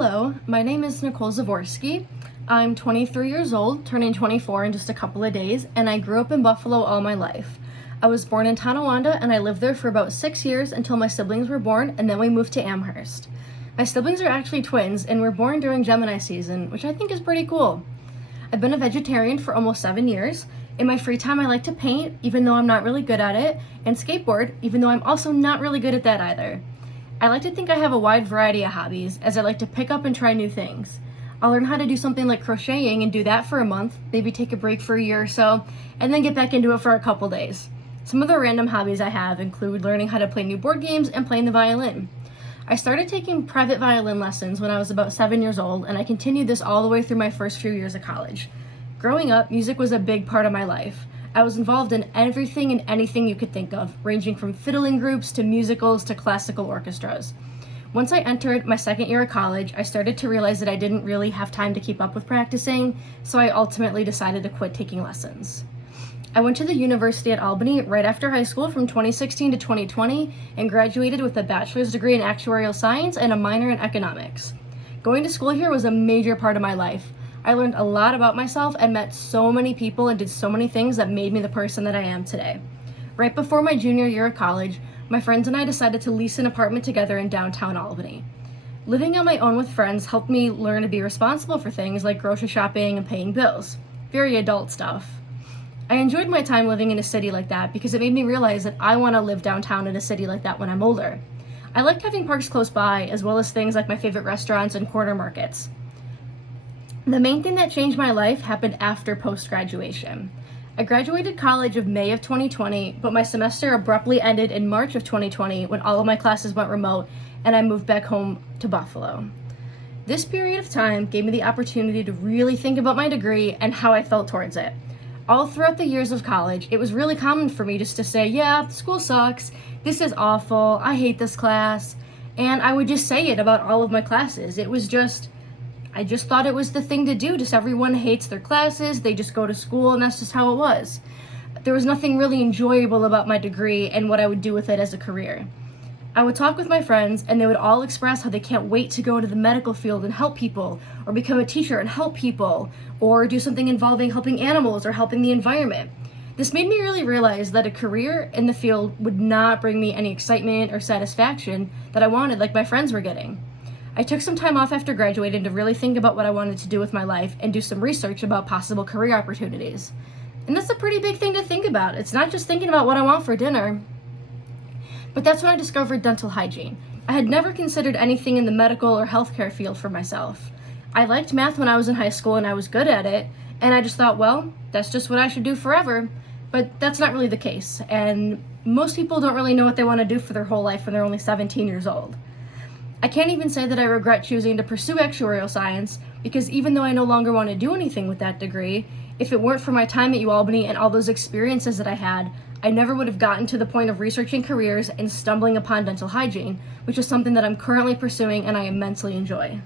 Hello, my name is Nicole Zavorsky. I'm 23 years old, turning 24 in just a couple of days, and I grew up in Buffalo all my life. I was born in Tonawanda, and I lived there for about 6 years until my siblings were born, and then we moved to Amherst. My siblings are actually twins, and were born during Gemini season, which I think is pretty cool. I've been a vegetarian for almost 7 years. In my free time, I like to paint, even though I'm not really good at it, and skateboard, even though I'm also not really good at that either. I like to think I have a wide variety of hobbies, as I like to pick up and try new things. I'll learn how to do something like crocheting and do that for a month, maybe take a break for a year or so, and then get back into it for a couple days. Some of the random hobbies I have include learning how to play new board games and playing the violin. I started taking private violin lessons when I was about 7 years old, and I continued this all the way through my first few years of college. Growing up, music was a big part of my life. I was involved in everything and anything you could think of, ranging from fiddling groups to musicals to classical orchestras. Once I entered my second year of college, I started to realize that I didn't really have time to keep up with practicing, so I ultimately decided to quit taking lessons. I went to the University at Albany right after high school from 2016 to 2020 and graduated with a bachelor's degree in actuarial science and a minor in economics. Going to school here was a major part of my life. I learned a lot about myself and met so many people and did so many things that made me the person that I am today. Right before my junior year of college, my friends and I decided to lease an apartment together in downtown Albany. Living on my own with friends helped me learn to be responsible for things like grocery shopping and paying bills. Very adult stuff. I enjoyed my time living in a city like that because it made me realize that I want to live downtown in a city like that when I'm older. I liked having parks close by, as well as things like my favorite restaurants and corner markets. The main thing that changed my life happened after post-graduation. I graduated college of May of 2020, but my semester abruptly ended in March of 2020 when all of my classes went remote and I moved back home to Buffalo. This period of time gave me the opportunity to really think about my degree and how I felt towards it. All throughout the years of college, it was really common for me just to say, yeah, school sucks, this is awful, I hate this class, and I would just say it about all of my classes. I just thought it was the thing to do. Just everyone hates their classes, they just go to school, and that's just how it was. There was nothing really enjoyable about my degree and what I would do with it as a career. I would talk with my friends, and they would all express how they can't wait to go to the medical field and help people, or become a teacher and help people, or do something involving helping animals or helping the environment. This made me really realize that a career in the field would not bring me any excitement or satisfaction that I wanted like my friends were getting. I took some time off after graduating to really think about what I wanted to do with my life and do some research about possible career opportunities. And that's a pretty big thing to think about. It's not just thinking about what I want for dinner. But that's when I discovered dental hygiene. I had never considered anything in the medical or healthcare field for myself. I liked math when I was in high school and I was good at it, and I just thought, well, that's just what I should do forever. But that's not really the case, and most people don't really know what they want to do for their whole life when they're only 17 years old. I can't even say that I regret choosing to pursue actuarial science, because even though I no longer want to do anything with that degree, if it weren't for my time at UAlbany and all those experiences that I had, I never would have gotten to the point of researching careers and stumbling upon dental hygiene, which is something that I'm currently pursuing and I immensely enjoy.